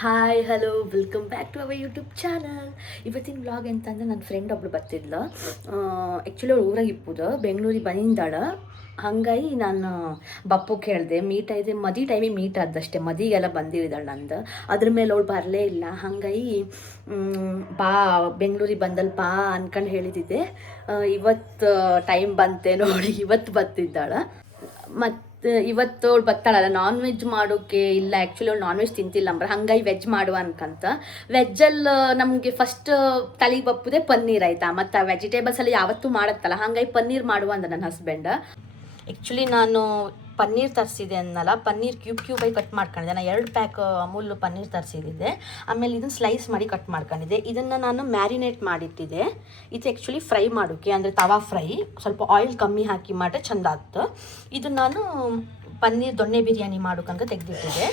Hi hello welcome back to our YouTube channel. ಇವತ್ತಿನ vlog ಎಂತಂದ್ರೆ ನನ್ನ ಫ್ರೆಂಡ್ ಒಬ್ಳು ಬರ್ತಿದ್ಲು. ಆ್ಯಕ್ಚುಲಿ ಅವಳು ಊರಾಗ ಇಪ್ಪುದು ಬೆಂಗಳೂರಿಗೆ ಬಂದಾಳ. ಹಾಗಾಗಿ ನಾನು ಬಪ್ಪು ಕೇಳಿದೆ ಮೀಟ್ ಆಯ್ದೆ ಟೈಮಿಗೆ ಮೀಟ್ ಆದಷ್ಟೇ, ಮದಿಗೆಲ್ಲ ಬಂದಿದ್ದಾಳೆ ನಂದು. ಅದ್ರ ಮೇಲೆ ಅವಳು ಬರಲೇ ಇಲ್ಲ. ಹಾಗಾಗಿ ಬಾ ಬೆಂಗಳೂರಿಗೆ ಬಂದಲ್ಲಿ ಬಾ ಅನ್ಕೊಂಡು ಹೇಳಿದ್ದೆ. ಇವತ್ತು ಟೈಮ್ ಬಂತೆ ನೋಡಿ, ಇವತ್ತು ಬರ್ತಿದ್ದಾಳೆ. ಮತ್ತು ಇವತ್ತು ಅವಳು ಬರ್ತಾಳಲ್ಲ ನಾನ್ ವೆಜ್ ಮಾಡೋಕ್ಕೆ. ಇಲ್ಲ ಆ್ಯಕ್ಚುಲಿ ಅವಳು ನಾನ್ ವೆಜ್ ತಿಂತಿಲ್ಲ ಅಂಬ್ರ, ಹಂಗಾಗಿ ವೆಜ್ ಮಾಡುವ ಅನ್ಕಂತ. ವೆಜ್ಜಲ್ಲಿ ನಮಗೆ ಫಸ್ಟ್ ತಲೆಗೆ ಬಪ್ಪುದೇ ಪನ್ನೀರ್ ಆಯಿತಾ. ಮತ್ತು ವೆಜಿಟೇಬಲ್ಸಲ್ಲಿ ಯಾವತ್ತೂ ಮಾಡತ್ತಲ್ಲ, ಹಾಗಾಗಿ ಪನ್ನೀರ್ ಮಾಡುವ ಅಂದ ನನ್ನ ಹಸ್ಬೆಂಡ್. ಆ್ಯಕ್ಚುಲಿ ನಾನು ಪನ್ನೀರ್ ತರಿಸಿದೆ ಅನ್ನಲ್ಲ, ಪನ್ನೀರ್ ಕ್ಯೂಬಾಗಿ ಕಟ್ ಮಾಡ್ಕೊಂಡಿದ್ದೆ. ನಾನು 2 ಪ್ಯಾಕ್ ಅಮೂಲ್ ಪನ್ನೀರ್ ತರಿಸಿದ್ದೆ. ಆಮೇಲೆ ಇದನ್ನು ಸ್ಲೈಸ್ ಮಾಡಿ ಕಟ್ ಮಾಡ್ಕೊಂಡಿದ್ದೆ. ಇದನ್ನು ನಾನು ಮ್ಯಾರಿನೇಟ್ ಮಾಡಿಟ್ಟಿದ್ದೆ. ಇದು ಆ್ಯಕ್ಚುಲಿ ಫ್ರೈ ಮಾಡೋಕ್ಕೆ, ಅಂದರೆ ತವಾ ಫ್ರೈ, ಸ್ವಲ್ಪ ಆಯಿಲ್ ಕಮ್ಮಿ ಹಾಕಿ ಮಾಡ್ರೆ ಚೆಂದ ಆಗ್ತು. ಇದು ನಾನು ಪನ್ನೀರ್ ದೊಣ್ಣೆ ಬಿರಿಯಾನಿ ಮಾಡೋಕಂತ ತೆಗೆದಿಟ್ಟಿದ್ದೆ.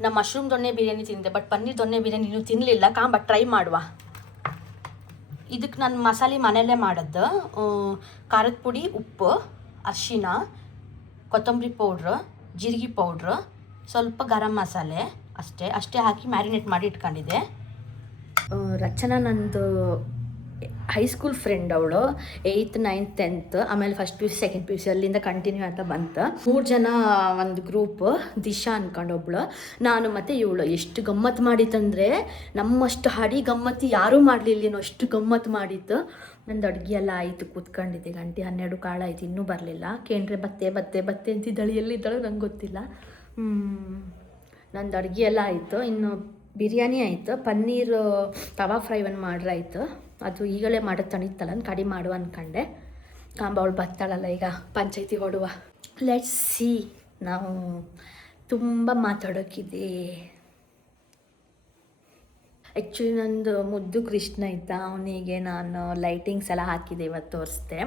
ನಾನು ಮಶ್ರೂಮ್ ದೊಣ್ಣೆ ಬಿರಿಯಾನಿ ತಿಂದೆ, ಬಟ್ ಪನ್ನೀರ್ ದೊಣ್ಣೆ ಬಿರಿಯಾನಿ ಇನ್ನೂ ತಿನ್ನಲಿಲ್ಲ. ಬಟ್ ಟ್ರೈ ಮಾಡುವ. ಇದಕ್ಕೆ ನಾನು ಮಸಾಲೆ ಮನೆಯಲ್ಲೇ ಮಾಡಿದ್ದು. ಖಾರದ ಪುಡಿ, ಉಪ್ಪು, ಅರಿಶಿನ, ಕೊತ್ತಂಬರಿ ಪೌಡ್ರ್, ಜೀರಿಗೆ ಪೌಡ್ರ್, ಸ್ವಲ್ಪ ಗರಂ ಮಸಾಲೆ ಅಷ್ಟೇ ಹಾಕಿ ಮ್ಯಾರಿನೇಟ್ ಮಾಡಿ ಇಟ್ಕೊಂಡಿದ್ದೆ. ರಚನಾ ನಂದು ಹೈಸ್ಕೂಲ್ ಫ್ರೆಂಡ್. ಅವಳು 8th 9th 10th, ಆಮೇಲೆ ಫಸ್ಟ್ PUC ಸೆಕೆಂಡ್ PUC ಅಲ್ಲಿಂದ ಕಂಟಿನ್ಯೂ ಅಂತ ಬಂತು. 3 ಜನ ಒಂದು ಗ್ರೂಪ್. ದಿಶಾ ಅನ್ಕೊಂಡೊಬ್ಳು, ನಾನು ಮತ್ತು ಇವಳು. ಎಷ್ಟು ಗಮ್ಮತ್ತು ಮಾಡಿತ್ತಂದರೆ ನಮ್ಮಷ್ಟು ಹಡಿ ಗಮ್ಮತ್ತು ಯಾರೂ ಮಾಡಲಿಲ್ಲ, ಅಷ್ಟು ಗಮ್ಮತ್ತು ಮಾಡಿತ್ತು. ನಂದು ಅಡುಗೆ ಎಲ್ಲ ಆಯಿತು, ಕೂತ್ಕೊಂಡಿದ್ದೆ. ಗಂಟೆ 12 ಕಾಳು ಆಯಿತು, ಇನ್ನೂ ಬರಲಿಲ್ಲ. ಕೇಂದ್ರೆ ಬತ್ತೆ ಅಂತಿದ್ದಳು, ಎಲ್ಲಿದ್ದಳು ನಂಗೆ ಗೊತ್ತಿಲ್ಲ. ನಂದು ಅಡುಗೆ ಎಲ್ಲ ಆಯಿತು. ಇನ್ನು ಬಿರಿಯಾನಿ ಆಯಿತು, ಪನ್ನೀರ್ ತವಾ ಫ್ರೈ ಒಂದು ಮಾಡ್ರಾಯ್ತು. ಅದು ಈಗಲೇ ಮಾಡೋದು ತಣಿತ್ತಲ್ಲ, ಕಡಿಮೆ ಮಾಡುವ ಅಂದ್ಕೊಂಡೆ. ಅವಳು ಬರ್ತಾಳಲ್ಲ ಈಗ, ಪಂಚಾಯ್ತಿ ಹೊಡುವ. Let's see. ನಾವು ತುಂಬ ಮಾತಾಡೋಕ್ಕಿದೆ. ಆ್ಯಕ್ಚುಲಿ ನಂದು ಮುದ್ದು ಕೃಷ್ಣ ಇದ್ದ, ಅವನಿಗೆ ನಾನು ಲೈಟಿಂಗ್ಸ್ ಎಲ್ಲ ಹಾಕಿದ್ದೆ, ಇವತ್ತು ತೋರಿಸ್ದೆ.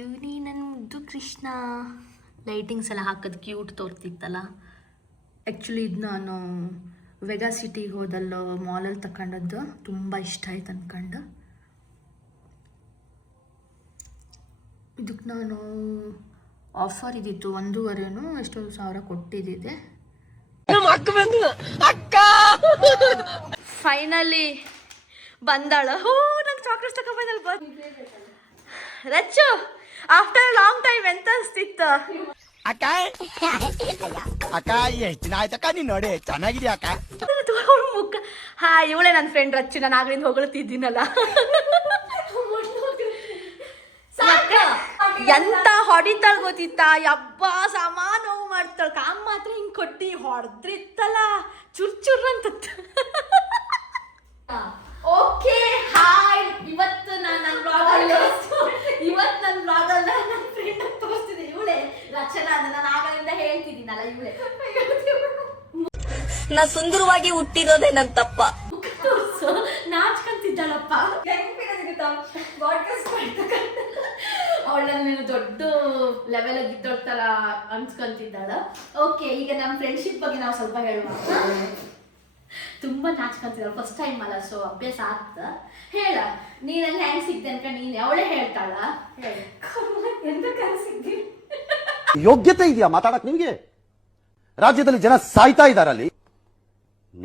ಇವನಿ ನನ್ನ ಮುದ್ದು ಕೃಷ್ಣ. ಲೈಟಿಂಗ್ಸ್ ಎಲ್ಲ ಹಾಕೋದು ಕ್ಯೂಟ್ ತೋರ್ತಿತ್ತಲ್ಲ. ಆ್ಯಕ್ಚುಲಿ ಇದು ನಾನು ವೆಗಾ ಸಿಟಿಗೆ ಹೋದಲ್ಲೋ ಮಾಲಲ್ಲಿ ತಗೊಂಡದ್ದು, ತುಂಬ ಇಷ್ಟ ಆಯ್ತು ಅಂದ್ಕೊಂಡು. ಇದಕ್ಕೆ ನಾನು ಆಫರ್ ಇದ್ದಿತ್ತು, 1.5 ಎಷ್ಟೋ ಸಾವಿರ ಕೊಟ್ಟಿದ್ದೆ. ಫೈನಲಿ ಬಂದಾಳ. ನಂಗೆ ಚಾಕ್ಲೇಟ್ ತಗೊಂಡ್ಬಂದಲ್ಲ. ರಚ್ಚು, ಆಫ್ಟರ್ ಲಾಂಗ್ ಟೈಮ್ ಎಂತ ಅನಿಸ್ತಿತ್ತು ಅಕ್ಕ? ಅಕ್ಕ ಎಷ್ಟು ದಿನ ಆಯ್ತಕ್ಕ ನೀನು ನೋಡಿ, ಚೆನ್ನಾಗಿದ್ಯಾ ಅಕ್ಕ? ಮುಖ. ಇವಳೇ ನನ್ನ ಫ್ರೆಂಡ್ ರಚ್ಚು, ನಾನು ಆಗ್ಲಿಂದ ಹೊಗಳ್ತಿದ್ದೀನಲ್ಲ. ಎಂತ ಹೊಡಿತಾಳ ಗೊತ್ತಿತ್ತ? ಯಬ್ಬ ಸಾಮಾನು ನೋವು ಮಾಡ್ತಾಳ. ಮಾತ್ರ ಹಿಂಗೆ ಕೊಟ್ಟು ಹೊಡೆದ್ರಿತ್ತಲ್ಲ, ಚುರ್ ಅಂತ. Okay hi. ಇವತ್ತು ನನ್ನ ಬ್ಲಾಗಲ್ಲಿ ನನ್ನ ಫ್ರೆಂಡ್ ತೋರಿಸ್ತಿದ್ದೆ. ಇವಳೇ ರಚನಾ, ನಾನು ಆಗಲಿಂದ ಹೇಳ್ತಿದ್ದೀನಲ್ಲ, ಇವಳೇ. ನಾ ಸುಂದರವಾಗಿ ಹುಟ್ಟಿರೋದೇ ನನ್ನ ತಪ್ಪ. ತೋರ್ಸು, ನಾಚ್ಕೊಂತಿದ್ದಾಳಪ್ಪ. ಅವಳನ್ನ ನೀನು ದೊಡ್ಡ ಲೆವೆಲ್ ಇದ್ದೋಳ್ ತರ ಅನ್ಸ್ಕೊಂತಿದ್ದಾಳ. ಓಕೆ, ಈಗ ನಮ್ಮ ಫ್ರೆಂಡ್ಶಿಪ್ ಬಗ್ಗೆ ನಾವು ಸ್ವಲ್ಪ ಹೇಳುವ. ತುಂಬಾ ನಾಚ್ಕೊಂತಿದ್ದಾಳ, ಫಸ್ಟ್ ಟೈಮ್ ಅಲ್ಲ, ಸೊ ಅಭ್ಯಾಸ ಆಗ್ತ. ಹೇಳ, ನೀನ್ ನಂಗೆ ಹ್ಯಾಂಗ್ ಸಿಗ್ದೆ ಅಂತ. ನೀನ್ ಅವಳೇ ಹೇಳ್ತಾಳ. ಎಂತ ಕನ್ಸಿದ್ದಿ? ಯೋಗ್ಯತೆ ಇದೆಯಾ ಮಾತಾಡಕ್ ನಿಮ್ಗೆ? ರಾಜ್ಯದಲ್ಲಿ ಜನ ಸಾಯ್ತಾ ಇದಾರಲ್ಲಿ,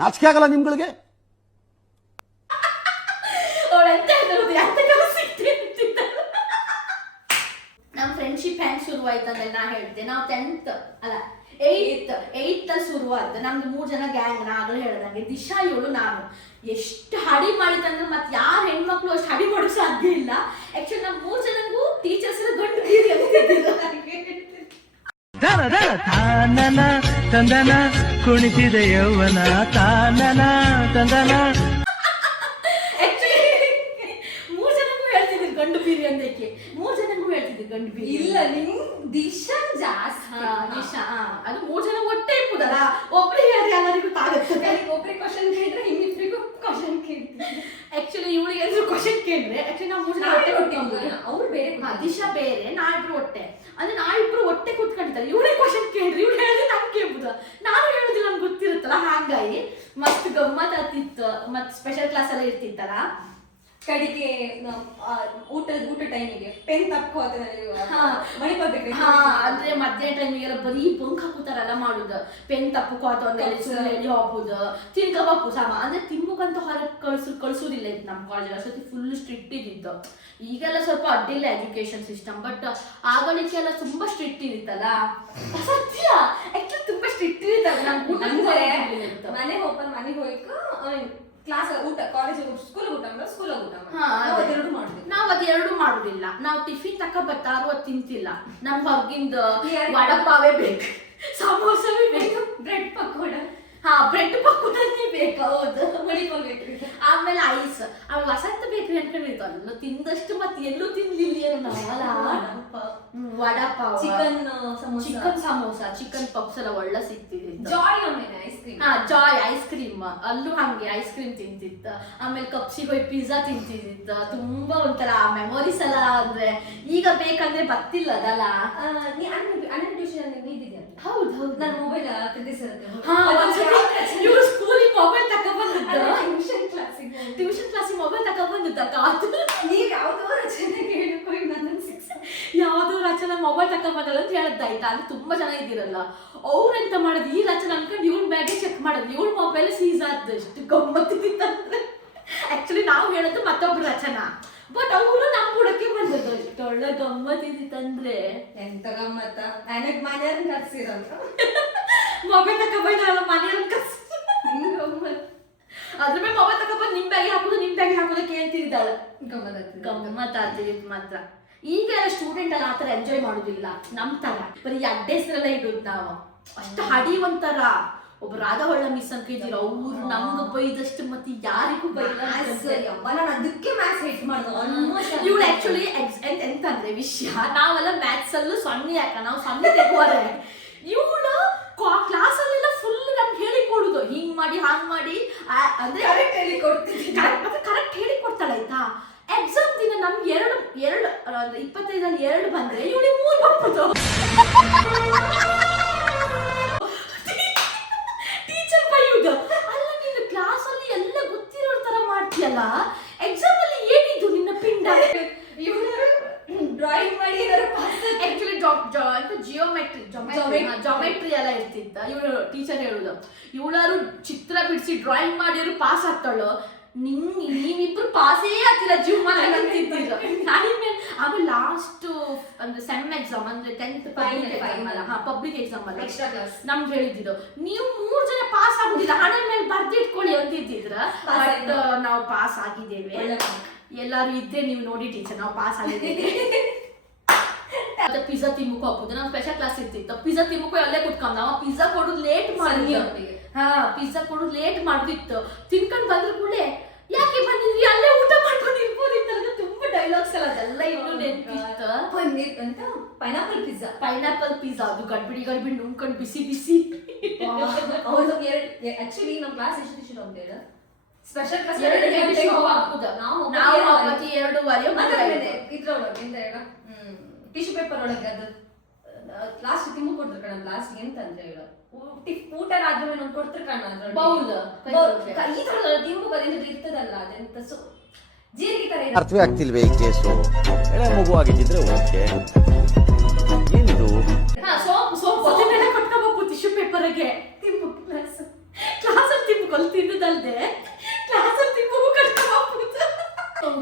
ನಾಚಿಕೆ ಆಗಲ್ಲ ನಿಮ್ಗಳಿಗೆ? ನಮ್ ಫ್ರೆಂಡ್ಶಿಪ್ ಹೆಂಗ್ ಶುರುವಾಯ್ತಂದ್ರೆ ನಾ ಹೇಳ್ದೆ, ನಾವು 10th ಅಲ್ಲ 8th ಅಲ್ಲಿ ಶುರುವಾಯ್ತು. ನಮ್ದು 3 ಜನ ಗ್ಯಾಂಗ್. ನಾ ಆಗಲೇ ಹೇಳ್ದಂಗೆ ದಿಶಾ, ಇವಳು, ನಾನು. ಎಷ್ಟು ಹಡಿ ಮಾಡಿತ್ತಂದ್ರೆ ಮತ್ತೆ ಯಾರ ಹೆಣ್ಮಕ್ಳು ಅಷ್ಟು ಹಡಿ ಮಾಡೋಕ್ ಸಾಧ್ಯ ಇಲ್ಲ. ಆಕ್ಚುಲಿ ನಮ್ 3 ಜನಗೂ ಟೀಚರ್ಸ್ ಎಲ್ಲ ಗಂಡು ಬೀರಿ ತಾನನ ತಂದನ ಕುಣಿತಿದೆ ಯೌವನ, ತಾನನ ತಂದನ. ಗಂಡು ಬೀರಿ ಅಂದಕ್ಕೆ 3 ಜನಗೂ ಹೇಳ್ತಿದ್ರು ಗಂಡು ಬೀರಿ. ಇಲ್ಲ, ನಿಮ್ ದಿಶಾ ಜಾಸ್ತಿ. ದಿಶಾ ಅದು 3 ಜನ ಒಟ್ಟೆ ಇಪ್ಪುದಲ್ಲ, ಒಬ್ರಿಗೆ ಹೇಳಿದ್ರೆ ಎಲ್ಲರಿಗೂ ತಾಗುತ್ತೆ. ಒಬ್ರಿಗೆ ಕ್ವಶನ್ ಕೇಳಿದ್ರೆ ಇನ್ನಿಬ್ರಿಗೂ ಕ್ವಶನ್ ಕೇಳ್ತೀನಿ. ಆಕ್ಚುಲಿ ಇವಳಿಗೆ ಏನಾದ್ರು ಕ್ವಶನ್ ಕೇಳಿದ್ರೆ, ಆಕ್ಚುಲಿ ನಾವು 3 ಜನ ಹೊಟ್ಟೆ ಕೊಟ್ಟಿದ್ವಿ. ಅವ್ರು ಬೇರೆ, ದಿಶಾ ಬೇರೆ, ನಾವಿಬ್ರು ಹೊಟ್ಟೆ. ಅಂದ್ರೆ ನಾವಿಬ್ರು ಹೊಟ್ಟೆ ಕೂತ್ಕೊಂಡಿದ್ದಾರೆ. ಇವಳಿಗೆ ಕ್ವಶನ್ ಕೇಳ್ರಿ, ಇವಳು ಹೇಳಿದ್ರೆ ನಮ್ಗೆ ಕೇಳ್ಬೋದು, ನಾನು ಹೇಳುದಿಲ್ಲ, ನಮ್ಗೆ ಗೊತ್ತಿರುತ್ತಲ್ಲ. ಹಾಗಾಗಿ ಮಸ್ತ್ ಗಮ್ಮತ್ ಆಗ್ತಿತ್ತು. ಮತ್ತೆ ಸ್ಪೆಷಲ್ ಕ್ಲಾಸ್ ಎಲ್ಲ ಇರ್ತಿತ್ತಲ್ಲ. ಕಡಿಗೆ ಊಟ ಟೈಮಿಗೆ ಪೆನ್ ತಪ್ಪೋತ ಮಣಿ ಬರ್ಬೇಕು. ಅಂದ್ರೆ ಮಧ್ಯಾಹ್ನ ಟೈಮಿಗೆಲ್ಲ ಬರೀ ಬಂಕ್ ಹಾಕುತ್ತಾರಲ್ಲ ಮಾಡುದು, ಪೆನ್ ತಪ್ಪಕೋತ ಒಂದಲ್ಲಿ ಸುಳ್ಳಿ ಹೋಗುದು, ತಿನ್ಕಬೇಕು ಸಮ ಅಂದ್ರೆ ತಿನ್ಬೇಕಂತ ಹೊರಗೆ ಕಳ್ಸೋದಿಲ್ಲ ಇತ್ತು ನಮ್ಮ ಕಾಲೇಜ್. ಅಷ್ಟೊತ್ತಿ ಫುಲ್ ಸ್ಟ್ರಿಕ್ಟ್ ಇದ್ದಿತ್ತು. ಈಗೆಲ್ಲ ಸ್ವಲ್ಪ ಅಡ್ಡಿಲ್ಲ ಎಜುಕೇಶನ್ ಸಿಸ್ಟಮ್, ಬಟ್ ಆಗಳಿಗೆಲ್ಲ ತುಂಬಾ ಸ್ಟ್ರಿಕ್ಟ್ ಇರುತ್ತಲ್ಲ. ಸತ್ಯ ಆಕ್ಚುಲಿ ತುಂಬಾ ಸ್ಟ್ರಿಕ್ಟ್ ಇರುತ್ತಲ್ಲ. ನಮ್ಗೆ ಮನೆಗೆ ಹೋಯ್ಕು ಕ್ಲಾಸ್ ಊಟ, ಕಾಲೇಜ್ ಸ್ಕೂಲ್ ಊಟ ನಾವ್ ಅದೆರಡು ಮಾಡುದಿಲ್ಲ. ನಾವು ಟಿಫಿನ್ ತಕ ಬರ್ತಾರು ಅದ್ ತಿಂತಿಲ್ಲ. ನಮ್ ಹೊರಗಿಂದ ವಡಪಾವೇ ಬೇಕು, ಸಮೋಸವೇ ಬೇಕು, ಬ್ರೆಡ್ ಪಕೋಡ. ಬ್ರೆಡ್ ಪಕೋಡನೇ ಬೇಕು. ಹೌದು, ಮಡಿಕೊಳ್ಬೇಕ್ರಿ. ಆಮೇಲೆ ಐಸ್. ಅವ್ಳು ವಸಂತ ಬೇಕ್ರಿ ಅನ್ಕೊಂಡಿರ್ತಾವಲ್ಲ, ತಿಂದಷ್ಟು ಮತ್ತೆ ಎಲ್ಲೂ ತಿನ್ಲಿಲ್ಲ ನಾವಲ್ಲ. Vada pav, chicken samosa, chicken puffs ಎಲ್ಲ ಒಳ್ಳೆ ಸಿಗ್ತಿದ್ದಿತ್ತು. ಜಾಯ್ ಆಮೇಲೆ ice cream. Joy ice cream, ಅಲ್ಲೂ ಹಂಗೆ ಐಸ್ ಕ್ರೀಮ್ ತಿಂತಿತ್ತ. ಆಮೇಲೆ ಕಪ್ಸಿಗೆ ಹೋಗಿ ಪಿಜ್ಜಾ ತಿಂತಿದ್ದಿತ್ತ. ತುಂಬಾ ಒಂಥರ ಮೆಮೊರೀಸ್ ಎಲ್ಲ. ಅಂದ್ರೆ ಈಗ ಬೇಕಂದ್ರೆ ಬರ್ತಿಲ್ಲ ಅದಲ್ಲ. ಟ್ಯೂಷನ್ ಇದ್ದಿದ್ದೆ. ಹೌದು, ನನ್ನ ಮೊಬೈಲ್ ಪ್ರತಿಸಿರುತ್ತೆ. ಇವ್ರು ಸ್ಕೂಲಿಗೆ ಮೊಬೈಲ್ ತಕೊಂಡ್ಬಂದಿದ್ದ, ಟ್ಯೂಷನ್ ಕ್ಲಾಸಿಗೆ ಮೊಬೈಲ್ ತಕೊಂಡ್ಬಂದಿದ್ದ. ಕಾತು ನೀವ್ ಯಾವ್ದೋ ರಚನೆಗೆ ಹೇಳ್ಕೊಂಡು ನನ್ನ ಯಾವ್ದೋ ರಚನೆ ಮೊಬೈಲ್ ತಕೊಂಡ್ಬಂದಲ್ಲ ಅಂತ ಹೇಳದ್ದಾಯ್ತಾ. ಅದು ತುಂಬಾ ಜನ ಇದ್ದೀರಲ್ಲ, ಅವ್ರೆಂತ ಮಾಡೋದು, ಈ ರಚನೆ ಅನ್ಕೊಂಡು ಇವ್ಳ ಬ್ಯಾಗೆ ಚೆಕ್ ಮಾಡೋದು, ಇವಳ ಮೊಬೈಲ್ ಸೀಸ್ ಆದಷ್ಟು ಗಮ್ಮತ್ತಿತ್ತಂದ್ರೆ. ಆಕ್ಚುಲಿ ನಾವು ಹೇಳೋದು ಮತ್ತೊಬ್ರು ರಚನಾ, ಬಟ್ ಅವರು ನಮ್ ಬುಡಕ್ಕೆ ಬಂದದ್ದು. ಅಷ್ಟೊಳ್ಳೆ ಗಮ್ಮತ್ತಿತ್ತಂದ್ರೆ. ಎಂತ ಗಮ್ಮತ್ತ. ನನಗ್ ಮನೆಯವ್ರನ್ನ ಕರ್ಸಿರಂತ ಮೊಬೈಲ್ ತಕೊಂಡ್ಬಂದಲ್ಲ, ಮನೆಯವ್ರನ್ನ ಕರ್ಸಿ ಗಮ್ಮತ್. ಅದ್ರ ಮೇಲೆ ಮೊಬೈಲ್ ತಕೊಂಡ್ಬಂದು ನಿಮ್ ಬ್ಯಾಗೆ ಹಾಕೋದು ಕೇಳ್ತಿದ್ದಾಳ. ಗಮ್ಮತ್ತಾಗ್ತಿತ್ತು ಮಾತ್ರ. ಈಗ ಎಲ್ಲ ಸ್ಟೂಡೆಂಟ್ ಎಲ್ಲ ಆತರ ಎಂಜಾಯ್ ಮಾಡುದಿಲ್ಲ ನಮ್ ತರ. ಬರೀ ಅಡ್ಡೆಸ್ರೆಲ್ಲ ಇಡುದು ನಾವು. ಅಷ್ಟು ಹಡಿ ಒಂಥರ. ಒಬ್ಬ ರಾಧವಳ್ಳ ಮಿಸ್ ಅಂತ ಇದ್ದೀರ, ಅವ್ರು ನಮ್ಗ ಬೈದಷ್ಟು ಮತ್ತೆ ಯಾರಿಗೂ ಬೈಲ್ಲ. ನಾನು ಅದಕ್ಕೆ ಮ್ಯಾಥ್ಸ್ ಹೇಟ್ ಮಾಡ್ದೆ. ಇವಳು ಆಕ್ಚುಲಿ ಎಂತಂದ್ರೆ ವಿಷಯ, ನಾವೆಲ್ಲ ಮ್ಯಾಥ್ಸ್ ಅಲ್ಲೂ ಸೊನ್ನೆ ಯಾಕ ನಾವು ಸೊನ್ನೆ ತೆಗುವರೆ. ಇವಳು ಕ್ಲಾಸ್ ಅಲ್ಲೆಲ್ಲ ಫುಲ್ ನಮ್ಗೆ ಹೇಳಿ ಕೊಡುದು, ಹಿಂಗ್ ಮಾಡಿ ಹಾಂಗ್ ಮಾಡಿ. ಅಂದ್ರೆ ಕರೆಕ್ಟ್ ಹೇಳಿ ಕೊಡ್ತಿದ್ದೆ, ಕರೆಕ್ಟ್ ಹೇಳಿ ಕೊಡ್ತಾಳೆ ಆಯ್ತಾ. ಎಕ್ಸಾಮ್ ದಿನ ನಮ್ಗೆ ಎರಡು 25ರಲ್ಲಿ 2 ಬಂದ್ರೆ ಇವಳಿಗೆ 3 ಬರ್ಬೋದು. ಟೀಚರ್ ಬೈಯುವುದು, ಅಲ್ಲ ನೀನು ಕ್ಲಾಸ್ ಅಲ್ಲಿ ಎಲ್ಲ ಗೊತ್ತಿರೋ ತರ ಮಾಡ್ತೀಯಲ್ಲ, ಎಕ್ಸಾಮ್ ಅಲ್ಲಿ ಏನಿದು ನಿನ್ನ ಪಿಂಡ. ಇವರು ಡ್ರಾಯಿಂಗ್ ಮಾಡಿ ಆಕ್ಚುಲಿ ಜಾಮೆಟ್ರಿ ಎಲ್ಲ ಇರ್ತಿತ್ತ. ಇವಳು ಟೀಚರ್ ಹೇಳುದು, ಇವಳಾರು ಚಿತ್ರ ಬಿಡಿಸಿ ಡ್ರಾಯಿಂಗ್ ಮಾಡಿದ್ರು ಪಾಸ್ ಆಗ್ತಾಳು, ನೀವಿಬ್ರು ಪಾಸೇ ಆಗ್ತಿಲ್ಲ ಜೀವಮಾನ ಅಂತಿದ್ರು. ಆಮೇಲೆ ಲಾಸ್ಟ್ ಅಂದ್ರೆ ಸೆಮ್ ಎಕ್ಸಾಮ್ ಅಂದ್ರೆ 10th ಪಬ್ಲಿಕ್ ಎಕ್ಸಾಮ್ ಅಲ್ಲ ಎಕ್ಸ್ಟ್ರಾ ಕ್ಲಾಸ್ ನಮ್ಗೆ ಹೇಳಿದ್ರು, ನೀವು 3 ಜನ ಪಾಸ್ ಆಗುದಿಲ್ಲ, ಹಣದ ಮೇಲೆ ಬರ್ದಿಟ್ಕೊಳ್ಳಿ ಅಂತಿದ್ರ. ಬಟ್ ನಾವು ಪಾಸ್ ಆಗಿದ್ದೇವೆ. ಎಲ್ಲಾರು ಇದ್ರೆ ನೀವು ನೋಡಿ ಟೀಚರ್, ನಾವು ಪಾಸ್ ಆಗಿದ್ದೇವೆ. ಮತ್ತೆ ಪಿಜ್ಜಾ ತಿಮ್ಮಕ್ಕೂ ಹಾಕುದು, ನಾವು ಸ್ಪೆಷಲ್ ಕ್ಲಾಸ್ ಇರ್ತಿತ್ತು. ಪಿಜ್ಜಾ ತಿಮ್ಮಕ್ಕೂ ಅಲ್ಲೇ ಕುತ್ಕೊಂಡ್ ನಾವು ಪಿಜ್ಜಾ ಕೊಡುದು ಲೇಟ್ ಮಾಡಿ. ಪಿಜ್ಜಾ ಕೊಡುದು ಲೇಟ್ ಮಾಡುದಿತ್ತು. ತಿನ್ಕೊಂಡ್ ಬಂದ್ರು ಕೂಡ ಯಾಕೆ ಬಂದಿದ್ವಿ, ಅಲ್ಲೇ ಊಟ ಮಾಡ್ಕೊಂಡು ಇರ್ಬೋದಿತ್ತಲ್ಲ. ತುಂಬಾ ಡೈಲಾಗ್ಸ್ ಎಲ್ಲ ಅದೆಲ್ಲ ಇನ್ನೂ ನೆನಪಿತ್ತು. ಅಂತ ಪೈನಾಪಲ್ ಪಿಜ್ಜಾ, ಅದು ಗಡ್ಬಿಡಿ ನುಂಗ್ಕೊಂಡು ಬಿಸಿ. ಹೌದು. ಆಕ್ಚುಲಿ ನಮ್ಮ ಕ್ಲಾಸ್ ಎಷ್ಟು ಅಂತ ಹೇಳ ಸ್ಪೆಷಲ್ ಕ್ಲಾಸ್ 2 ಗಂಟೆಗೆ ಹಾಕುದ. ನಾವು 2:30 ಇದ್ರೊಳಗೆ ಎಂತ ಹೇಳ ಟಿಶ್ಯೂ ಪೇಪರ್ ಒಳಗೆ ಅದು ಲಾಸ್ಟ್ ತಿಮ್ಮ ಕೊಡ್ತಾರೆ ಕಣ. ಲಾಸ್ಟ್ ಎಂತ ಅಂತ ಹೇಳ ಊಟ ಆದ್ಮೇಲೆ ನಾವು ಕೊಡ್ತಾರೆ ಕಣ ಅದ್ರಲ್ಲಿ ಬೌಲ್ ಈ ತರ ತಿಂಬು ಬರೆಯೋದು ಇರ್ತದಲ್ಲ, ಅದೆಂತ ಜೀರಿಗೆ ತರ ಅರ್ಥವೇ ಆಗ್ತಿಲ್ವೇ ಈ ಕೇಸು. ಎಳೆ ಮಗು ಆಗಿದ್ದಿದ್ರೆ ಓಕೆ, ಏನಿದು ಸೋಪ್ ಅದನ್ನೆಲ್ಲ ಕೊಟ್ಕೋಬೇಕು ಟಿಶ್ಯೂ ಪೇಪರ್ಗೆ. ತಿಂಬು ಕ್ಲಾಸಲ್ಲಿ ತಿಂಬು ತಿಂದದಲ್ದೆ ಕ್ಲಾಸಲ್ಲಿ ತಿಂಬು ಕಟ್ಕೋಬೇಕು.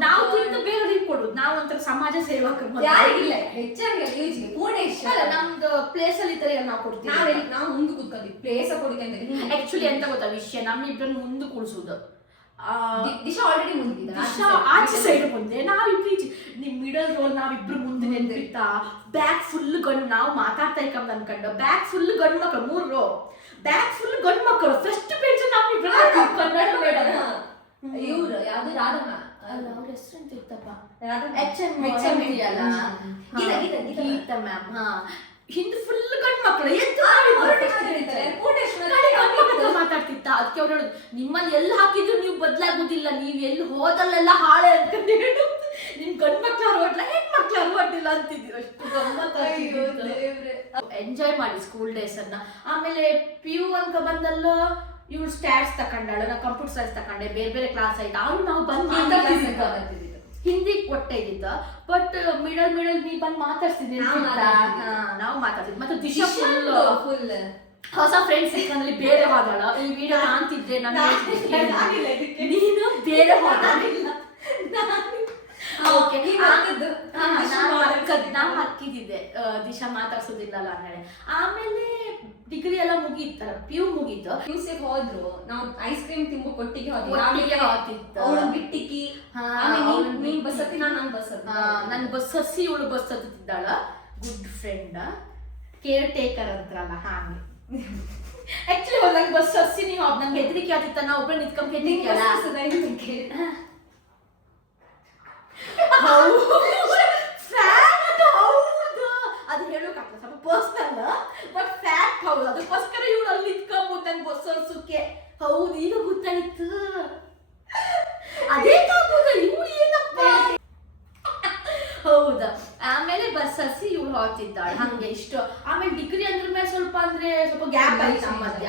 ನಾವು ತಿಂದು ಬೇರೆಯವ್ರಿಗೆ ಕೊಡುದು, ನಾವು ಒಂಥರ ಸಮಾಜ ಸೇವಕರು. ಯಾರಿಗಿಲ್ಲ ಹೆಚ್ಚಾಗಿ ಪೂರ್ಣೇಶ್ವರ ನಮ್ದು ಪ್ಲೇಸ್ ಅಲ್ಲಿ ಇತರ ನಾವು ಕೊಡ್ತೀವಿ. ನಾವು ಮುಂದೆ ಕೂತ್ಕೊಂಡ್ವಿ ಪ್ಲೇಸ್ ಕೊಡಿಕೆ ಅಂತ. ಆಕ್ಚುಲಿ ಎಂತ ಗೊತ್ತಾ ವಿಷಯ, ನಮ್ಮಿಬ್ರನ್ನ ಮುಂದೆ ಕೂಡ್ಸುದು. ದಿಶಾ ಆಲ್ರೆಡಿ ಮುಂದಿದ್ದ, ಆಚೆ ಸೈಡ್ ಮುಂದೆ, ನಾವಿಬ್ರು ನಿಮ್ ಮಿಡಲ್ ರೋಲ್ ನಾವಿಬ್ರು ಮುಂದೆ ನೆನ್ಪಿತ್ತಾ. ಬ್ಯಾಗ್ ಫುಲ್ ಗಂಡು, ನಾವು ಮಾತಾಡ್ತಾ ಇಕ್ಕಂದ್ ಅನ್ಕೊಂಡು ಬ್ಯಾಗ್ ಫುಲ್ ಗಂಡು ಮಕ್ಕಳು, 3 ರೋ ಬ್ಯಾಗ್ ಫುಲ್ ಗಂಡು ಮಕ್ಕಳು. ಫಸ್ಟ್ ಪೇಜ್ ನಾವಿಬ್ರು ಕನ್ನಡ ಮೇಡಮ್. ಇವ್ರು ಯಾವ್ದು ರಾಧಮ್ಮ ಅಲ್ಲ, ಅವ್ರ ಹೆಸರು ಅಂತ ಇತ್ತಪ್ಪ, ಗೀತಾ ಮ್ಯಾಮ್. ಹಿಂದೆ ಫುಲ್ ಗಂಡು ಮಕ್ಕಳು ಮಾತಾಡ್ತಿತ್ತ. ಅದಕ್ಕೆ ಅವ್ರು ಹೇಳುದು, ನಿಮ್ಮಲ್ಲಿ ಎಲ್ಲಿ ಹಾಕಿದ್ರು ನೀವು ಬದಲಾಗುದಿಲ್ಲ, ನೀವ್ ಎಲ್ಲಿ ಹೋದಲ್ಲೆಲ್ಲ ಹಾಳೆ ಅಂತ ಹೇಳುದು. ನಿಮ್ ಗಂಡ್ ಮಕ್ಳು ಹೊಡ್ಲ ಹೆಣ್ಮಕ್ಳು ಹೊಡ್ಲಿಲ್ಲ ಅಂತಿದ್ರು. ಅಷ್ಟು ಗಮ್ಮತ್ತ. ಎಂಜಾಯ್ ಮಾಡಿ ಸ್ಕೂಲ್ ಡೇಸ್ ಅನ್ನ. ಆಮೇಲೆ PU ಅನ್ಕ ಬಂದಲ್ಲ ಇವಳು ಸ್ಟ್ಯಾಟ್ಸ್ ತಕೊಂಡಾಳು, ನಾ ಕಂಪ್ಯೂಟರ್ ಸೈನ್ಸ್ ತಕೊಂಡೆ, ಬೇರೆ ಬೇರೆ ಕ್ಲಾಸ್ ಆಯ್ತು. ಅವ್ರು ನಾವು ಬಂದು ಹಿಂದಿ ಕೊಟ್ಟೆ ಇದ್ದಿದ್ದ. ಬಟ್ ಮಿಡಲ್ ನೀ ಬಂದು ಮಾತಾಡ್ತಿದ್ವಿ, ನಾವು ಮಾತಾಡ್ತಿದ್ವಿ. ಮತ್ತೆ ದಿಶಾ ಫುಲ್ ಹೊಸ ಫ್ರೆಂಡ್ಸ್ ಸಿಕ್ಕಂದ್ರೆ ಬೇರೆ ಹೋದಳ. ಈ ವಿಡಿಯೋ ಕಾಣ್ತಿದ್ದೆ ನೀನು ಬೇರೆ ಹೋದಿಲ್ಲ, ನಾ ಮಕ್ಕಿದ್ದೆ ದಿಶಾ ಮಾತಾಡ್ಸೋದಿಲ್ಲಲ್ಲ ಅನ್ನಡೆ. ಆಮೇಲೆ ಡಿಗ್ರಿ ಎಲ್ಲ ಮುಗೀತಲ್ಲ, PU ಮುಗೀತು. PUC ಹೋದ್ರು, ನಾವು ಐಸ್ ಕ್ರೀಮ್ ತಿಂಬು ಕೊಟ್ಟಿಗೆ ಹೋದ್ವಿ. ಬಿಟ್ಟಿಕ್ಕಿ ನೀನ್ ಬಸ್ ಹತ್ತಿ, ನಾನು ಬಸ್ ನನ್ ಬಸ್ ಹಸಿ, ಇವಳು ಬಸ್ ಹತ್ತಿದ್ದಾಳ. ಗುಡ್ ಫ್ರೆಂಡ್, ಕೇರ್ ಟೇಕರ್ ಅಂತಾರಲ್ಲ ಹಾಗೆ. ಆಕ್ಚುಲಿ ನಂಗೆ ಬಸ್ ಹಸಿ ನೀವು ನಂಗೆ ಹೆದರಿಕೆ ಆತಿತ್ತ, ನಾ ಒಬ್ಬರು ನಿಂತ್ಕೊಂಡ್ ಹೆದರಿಕೆ ಅದು ಹೇಳೋಕಾಗ್ತದೆ, ಸ್ವಲ್ಪ ಪರ್ಸನಲ್ ಬಟ್ ಫ್ಯಾಕ್ಟ್ ಹೌದು. ಅದಕ್ಕೋಸ್ಕರ ಇವಳು ಅಲ್ಲಿ ನಿಂತ್ಕೊಂಡ್ಬಿಟ್ಟು ನಂಗೆ ಬಸ್ ಹರ್ಸಕ್ಕೆ. ಹೌದು, ಈಗ ಗೊತ್ತಾಯ್ತು. ಅದೇ ತಾಪುದ ಇವಳು ಏನಪ್ಪ. ಹೌದಾ, ಆಮೇಲೆ ಬಸ್ ಹಸಿ ಇವಳು ಹೋಗ್ತಿದ್ದಾಳೆ ಹಂಗೆ ಇಷ್ಟು. ಆಮೇಲೆ ಡಿಗ್ರಿ ಅಂದ್ರ ಮೇಲೆ ಸ್ವಲ್ಪ ಗ್ಯಾಪ್ ಆಯ್ತು ನಮ್ಮ ಮಧ್ಯ.